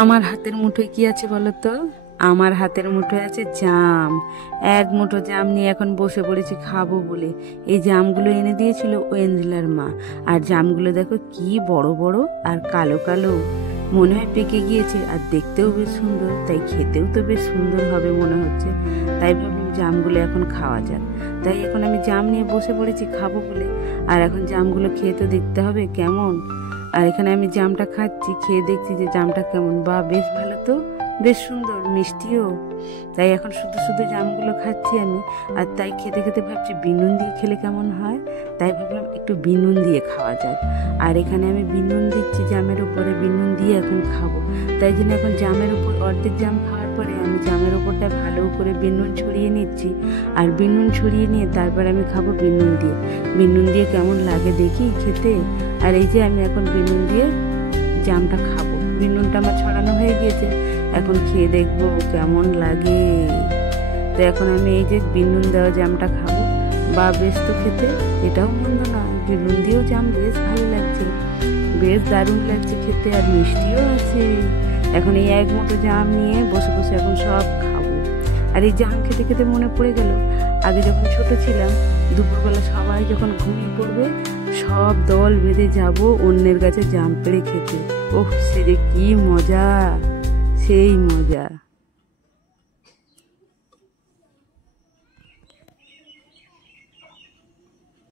আমার হাতের মুঠোয় কি আছে বলো তো? আমার হাতের মুঠোয় আছে জাম। এক মুঠো জাম নিয়ে এখন বসে পড়েছি খাবো বলে। এই জামগুলো এনে দিয়েছিল ওয়েন্দ্রিলার মা। আর জামগুলো দেখো কি বড় বড় আর কালো কালো, মনে হয় পেকে গিয়েছে। আর দেখতেও বেশ সুন্দর, তাই খেতেও তো বেশ সুন্দর হবে মনে হচ্ছে। তাই ভাবলাম জামগুলো এখন খাওয়া যাক। তাই এখন আমি জাম নিয়ে বসে পড়েছি খাবো বলে। আর এখন জামগুলো খেয়ে তো দেখতে হবে কেমন। আর এখানে আমি জামটা খাচ্ছি, খেয়ে দেখছি যে জামটা কেমন। বা বেশ ভালো তো, বেশ সুন্দর, মিষ্টিও। তাই এখন শুধু শুধু জামগুলো খাচ্ছি আমি। আর তাই খেতে খেতে ভাবছি বিনুন দিয়ে খেলে কেমন হয়। তাই ভাবলাম একটু বিনুন দিয়ে খাওয়া যাক। আর এখানে আমি বিনুন দিচ্ছি জামের উপরে, বিনুন দিয়ে এখন খাবো। তাই জন্য এখন জামের উপর অর্ধেক জাম খাওয়ার পরে আমি জামের উপরটা ভালো করে বিনুন ছড়িয়ে নিচ্ছি। আর বিনুন ছড়িয়ে নিয়ে তারপর আমি খাবো বিনুন দিয়ে। বিনুন দিয়ে কেমন লাগে দেখি খেতে। আর এই যে আমি এখন বিনুন দিয়ে জামটা খাবো। বিনুনটা আমার ছড়ানো হয়ে গিয়েছে, এখন খেয়ে দেখবো কেমন লাগে। তো এখন আমি এই যে বিনুন দেওয়া জামটা খাবো। বা বেশ তো খেতে, এটাও মন্দ নয়। বিনুন দিয়েও জাম বেশ ভালো লাগছে, বেশ দারুণ লাগছে খেতে, আর মিষ্টিও আছে। এখন এই এক মুঠো জাম নিয়ে বসে বসে এখন সব খাবো। আর এই জাম খেতে খেতে মনে পড়ে গেল, আগে যখন ছোট ছিলাম দুপুরবেলা সবাই যখন ঘুমিয়ে পড়বে সব দল বেঁধে যাব অন্যের কাছে জাম পেড়ে খেতে। ওহ, সে যে কি মজা, সেই মজা।